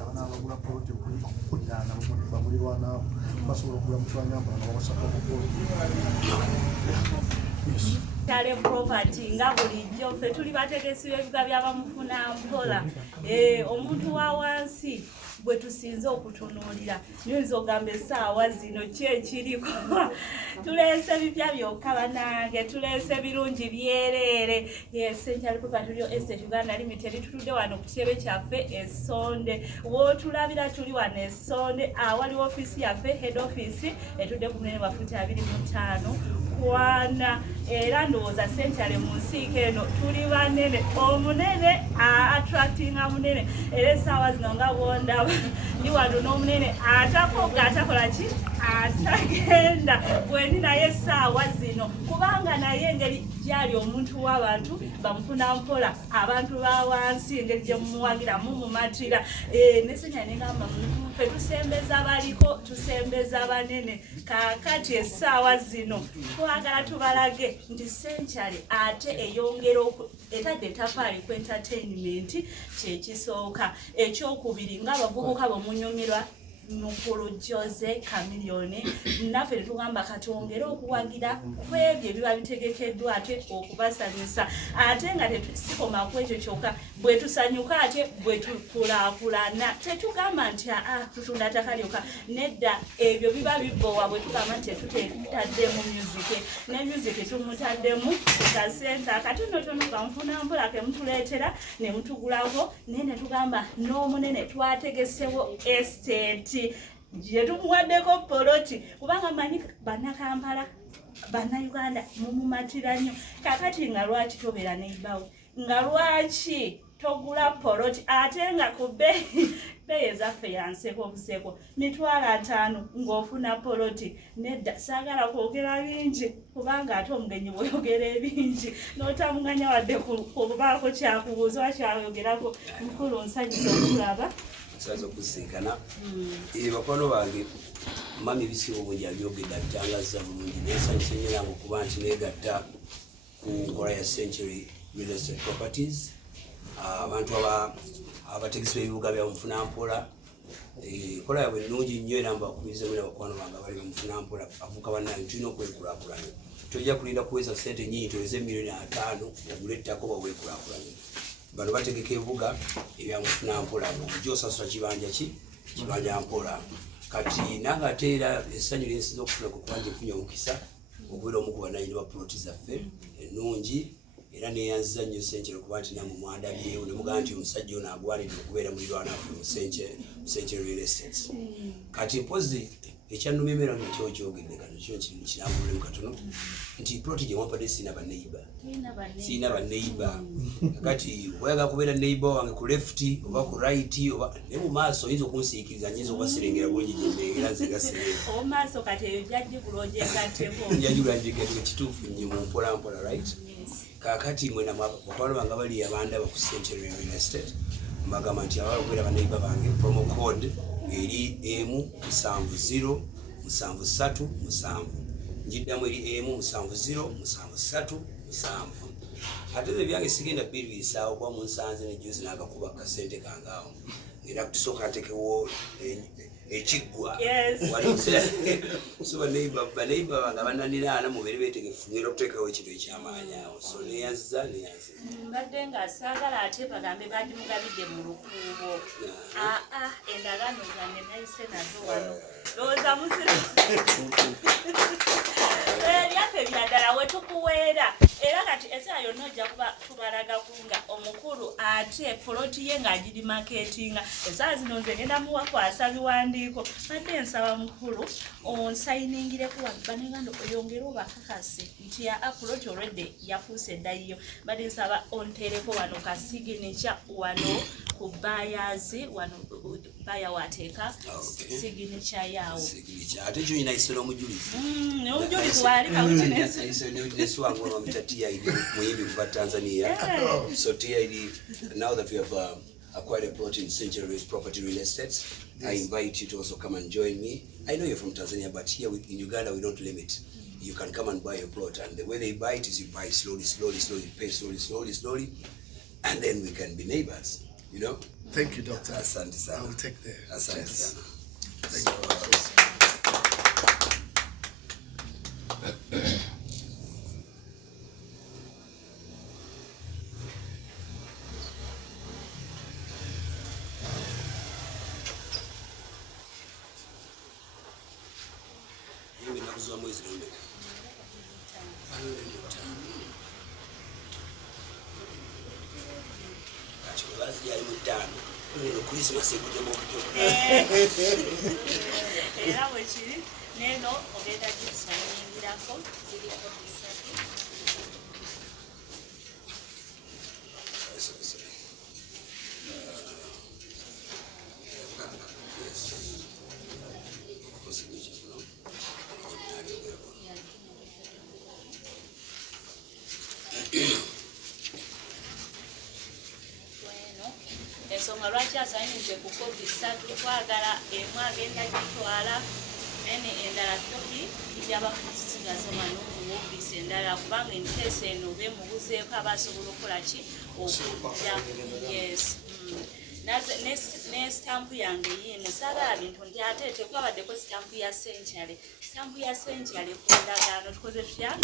abana abagula poloti okukulirana bamulirwanaabo basobola okugula mutwanyambala nga babasaka omupoloti. Tale property nga bulijjo ffe tuli bategesi b'ebiga by'abamufuna mpola. Omuntu wa wansi bwe tusinze okutunuulira nyinza ogamba essaawa zino ki ekiriko tuleese bipya byokka banange, tuleese birungi byereere. Essential Property Real Estate Uganda Limited tutudde wano ku kitebe kyaffe Essonde. Wootulabira tuli wano Essonde awali ofiisi yaffe head office etudde ku munene bafuti 25 kwana era ndowooza Essential mu nsiiko eno tuli banene, omunene attractinga munene era essaawa zino nga bwondaba ndi wano n'omunene atakola ki atagenda bwendi naye essaawa zino kubanga naye engeri gyali omuntu w'abantu bamufuna mpola abantu ba wansi engeri gye mumuwagira mumumatira n'Essential negamba ffe tusembeza baliko tusembeza banene kaakati essaawa zino twagala tubalage nti Essential ate eyongera etadde etafaali ku entertainment kyekisooka. Ekyokubiri ng'abavubuka bamunyumirwa Mukulu Jose Chameleone naffe tugamba katwongere okuwagira kwebyo ebiba bitegekeddwa ate okubasanyusa ate nga tetusikoma ku ekyo kyokka bwe tusanyuka ate bwe tukulaakulana tetugamba nti tutunda ttaka lyokka nedda ebyo biba bibbowa bwe tugamba nti tetutaddemu music ne music tumutaddemu kasente akatonotono kamufuna mpola ke mutuleetera ne mutugulako naye ne tugamba n'omunene twategesewo estate gye tumuwaddeko poloti kubanga manyi bannakampala bannayuganda mumumatira nnyo kakati nga lwaki tobeera neibawo nga lwaki togula poloti ate nga ku bbeeyi ezaffe yanseko obuseko $5,000 ng'ofuna poloti nedda saagala kwogera bingi kubanga ate omugenyi bw'oyogera ebingi n'otamuganya wadde kubaako kyakubuuza wakyayogerako mukulu nsanyusa okulaba sazo kusinkana bakwano bange mami bisibo bungi abyogedde abitangaza bulungi nesanyusa nnyo nange okuba nti negatta ku nkola ya Century Real Estate Properties. Abantu abategesi b'ebibuga byamufuna mpola enkola yabwe ennungi nnyo era mbakubiriza mwena bakwano bange abali bamufuna mpola avuka bannange tulina okwekulaakulanya tojja kulinda kuweza ssente nnyingi toweze $5,000,000 ogula ettaka oba weekulaakulanya. Bano bategeka ebibuga ebyamufuna mpola ng'ojja osasula kibanja mpola kati nange ate era essanyu lyensinza okufuna kuba nti nfunye omukisa okubeera omu ku bannannyini ba puloti zaffe ennungi era neyanziza nnyo Essential kuba nti namwe mwandabyewo ne mugamba nti omusajja ono agwanidde okubeera mulirwanaffe mu Essential Real Estates. Kati mpozi ekyannuma emera nakyo kyogedde kano kyo kinambulemu katono nti puloti gye mwampadde siina banneiba kakati oyagala kubeera neiba wange ku lefti oba ku right oba ne mu maaso oyinza okunsiikiriza nyinza okubaserengera bulungi gyembeera nzegaserengera omumaaso kati eyo jajjibulojyegatteko njajibulajjegatteko kituufu nnyo mu mpolampola right. Kakati mwena bakwano bange abali abandaba ku Century Real Estate mbagamba nti abala okubeera banneiba bange promo code eri M707377 njiddamu eri M707377 ate ebyange sigenda biriisaawo kuba munsanze nejuzi n'agakuba kasente kange awo era tusooka ntekewo ekiggwa so baneiba bange abananiraana mubeere beetegefu ngenda okuteekawo ekintu ekyamaanyi awo so neyanziza mbadde nga saagala ate bagambe bandimugabidde mu lukuubo endagaano zange nayise nazo wano lowooza musira ebyaffe byaddala we tukuweera era kati essaawa yonna ojja kuba tubalagakunga omukulu ate poloti ye ng'agiri maketinga essaawa zino nze ngenda muwakwasa biwandiiko badde nsaba mukulu onsayiningireko baneganda oyongere obakakase nti poloti olwedde yafuuse eddayiyo badde nsaba ontereko wano ka signature wano ku bayazi wano baya wateeka signature yawo ate kyo nyina isero omujulizi omujulizi wali kawutinesi wange bamita TID muyimbi kuva Tanzania. So TID, now that we have acquired a plot in Century Property Real Estate, I invite you to also come and join me. I know you're from Tanzania, but here in Uganda we don't limit. You can come and buy a plot, and the way they buy it is you buy slowly, pay slowly, and then we can be neighbors, you know. Thank you, Doctor. Asante sana. I will take the Asante chance. sana. Thank you. Mimi nakuzwa mwezi ndio. Bazi ya mutano. Christmas ekuje mu kutoka. Era bwe kiri neno ogenda kusanyingirako ziriko bisatu. Ensonga lwaki asanyuze ku kopi ssatu twagala emu agenda gitwala ene endala kopi ijaba kusigaza manu mu office endala kubanga entesa eno be mubuzeeko abasobola okukola ki okujja. Yes. Ne stamp yange yino saagala bintu nti ate tekwabaddeko stamp ya Century. Stamp ya Century ku ndagaano tukoze tutya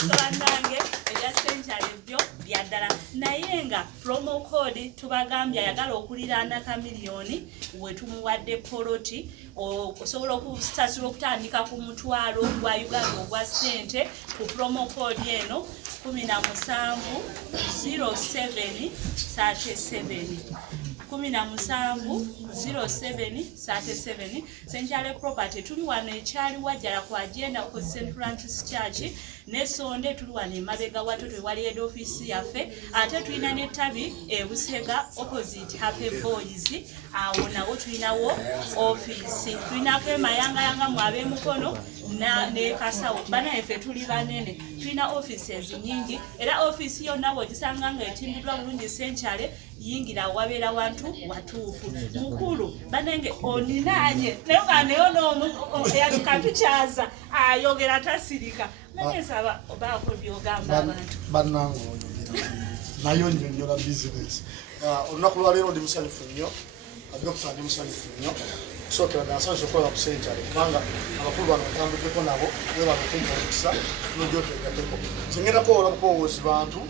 sobanange ebya Century byo byaddala naye nga promo code tubagambye ayagala okuliraana Chameleone we tumuwadde poloti osobola okusasula okutandika ku mutwalo gwa Uganda ogwa ssente ku promo code eno 170737 170737 Century Property tuli wano ekyali wajjala ku agenda ku St. Francis Church ne Sonde tuli wano emabega wato twewali head office yaffe ate tulina n'ettabi Busega opposite Happy Boys awo nawo tulinawo office tulinako emayangayanga mu ab'emukono ne Kasawo bana efe tuli banene tulina offices nyingi era office yonna bw'ogisanga nga etimbiddwa bulungi Century yingira wabeera wantu watuufu mukulu banenge oninaanye naye nga neyo n'omukatucyaza ayogera tasirika nayeesaba obaako byogamba abantu bannange oyogera nayo nnyonnyola business olunaku lwaleero ndi musanyufu nnyo Dr. ndi musanyufu nnyo sookera dansanyusa okukola ku Century kubanga abakulu bano batambuddeko nabo we babakumpa omukisa n'ogyotegateko zengendako olabukowoozi bantu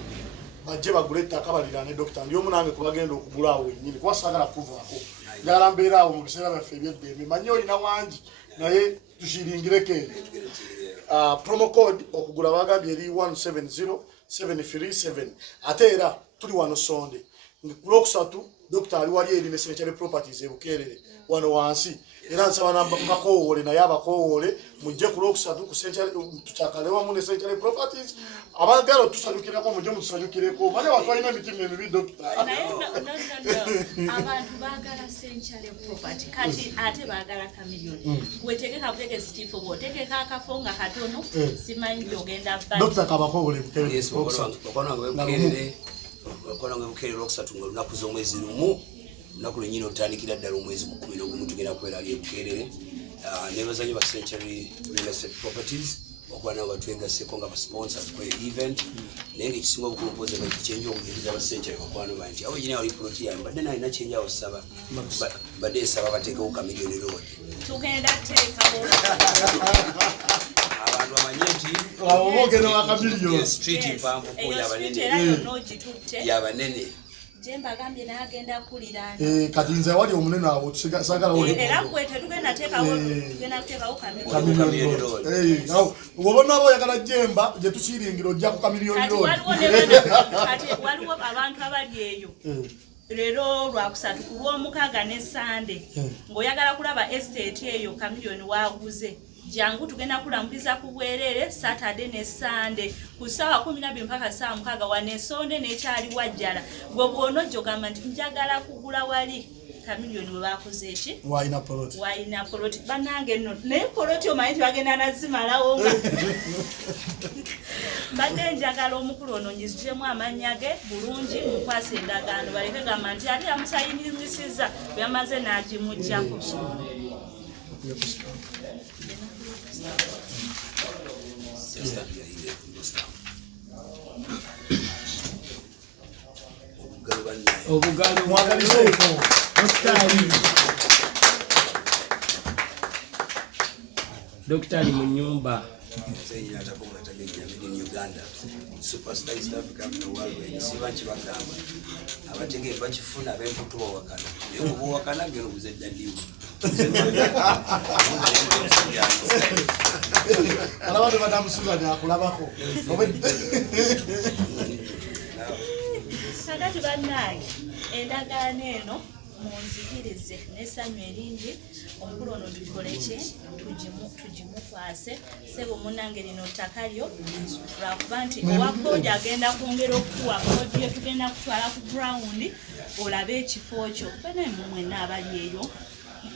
bajje bagule ettaka baliraane Dr. ndi omu nange kubagenda okugula awo wennyini kuba saagala kuvaako njagala mbeera awo mu biseera byaffe ebyeddembe manye olina wangi naye tukiringireko eri promo code okugula bagambye eri 170737 ate era tuli wano Sonde kulwokusatu Dr. ali wali eri ne Century Properties e Bukerere wano wansi era nsaba nabakowoole naye abakowoole mujje ku lwokusatu ku Century tukyakale wamu ne Century Properties abagala tusanyukirako mujje mutusanyukireko manye watu balina emitima emibi Dr. abantu baagala Century Property kati ate baagala Chameleone wetegeka butegesi kifo bwotegeka akafo nga katono simanyi ogenda Dr. kabakowoole Bukerere Okona ngwe Bukerere okusatu ngo lunaku z'omwezi lumu lunaku lwennyini otandikira ddala omwezi mu 11 tugenda kwera ali Bukerere n'abazanyi ba Century Real Estate Properties okuba nabo batwegaseko nga basponsors kwe event naye ng'ekisinga obukulu mpoze nga kikyenja okujjukiza aba Century bakwano banti awo nyina wali poloti yange badde nalina kyenja awo saba badde esaba bateekewo Chameleone road tugenda teekawo abantu bamanye nti ogenda wa Chameleone street mpanvu ko yabanene Jemba gambye naye agenda kuliraana kati nze wali omunene awo saagala woli era gwe tetugenda teekawo Chameleone road wabona abo oyagala Jemba gye tukiringira ojja ku Chameleone road kati waliwo abantu abali eyo leero lwakusatu ku lw'omukaaga ne Sande ng'oyagala kulaba estate eyo Chameleone waaguze jangu tugenda kulambuliza ku Bwerere Saturday ne Sunday ku ssaawa 12 mpaka ssaawa 6 wane Sonde n'ekyali wajjala gwe bw'onojja ogamba nti njagala kugula wali Chameleone we bakoze eki waina poloti bannange nno naye poloti omanyi nti bagenda nazimalawo nga mbadde njagala omukulu ono nyizutyemu amannya ge bulungi mukwasa endagaano baleke gamba nti ate yamusayinirizisiza byamaze n'agimuggyako bannaye. Mwagalizeeko. Dokita ali mu nnyumba. Senyina atakomatageja made in Uganda. Superstar East Africa after world. Siba kibagamba. Abatege bakifuna ab'emputu bawakana. Naye bw'owakana geno buzedda ddiwo. Alabadde batamusula akulabako. Kakati bannange endagaano eno munzikirize n'essanyu eringi omukulu ono tukoleki tugimukwase sebo munnange lino ttaka lyo lwakuba nti owa boodi agenda kwongera okutuwa boodi ye tugenda kutwala ku ground olabe ekifo kyo banaye mumwenna abali eyo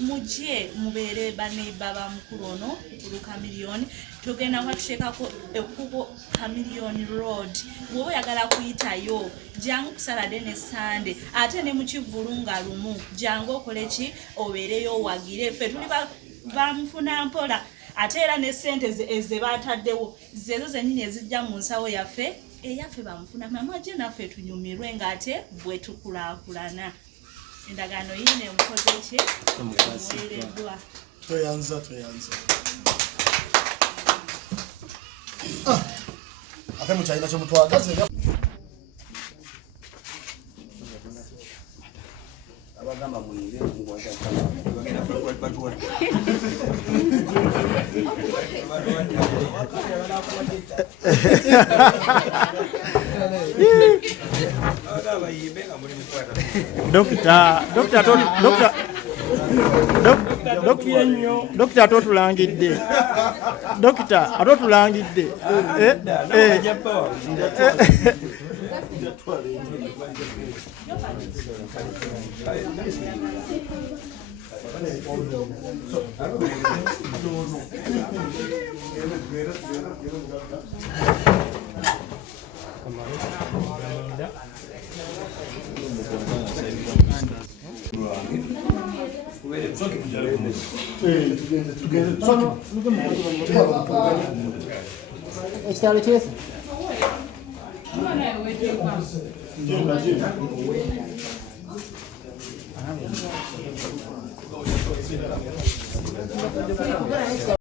mujje mubeere baneiba ba mukulu ono mukulu Chameleone tugenda kwatuteekako ekkubo Chameleone Road bw'oba oyagala kuyitayo jangu ku Saturday ne Sunday ate ne mu Kivulu nga lumu jangu okole ki obeereyo owagire ffe tuli bamufuna mpola ate era ne ssente ze baataddewo zezo zennyini ezijja mu nsawo yaffe eyaffe bamufuna mamajje naffe tunyumirwe ng'ate bwe tukulaakulana endagaano yine omukoze ki omuweereddwa tweyanza ate mukyalina kyemutwagaze Abagamba muyire ngwata Dokita atotulangidde. Dokita atotulangidde. Ekitalo kyese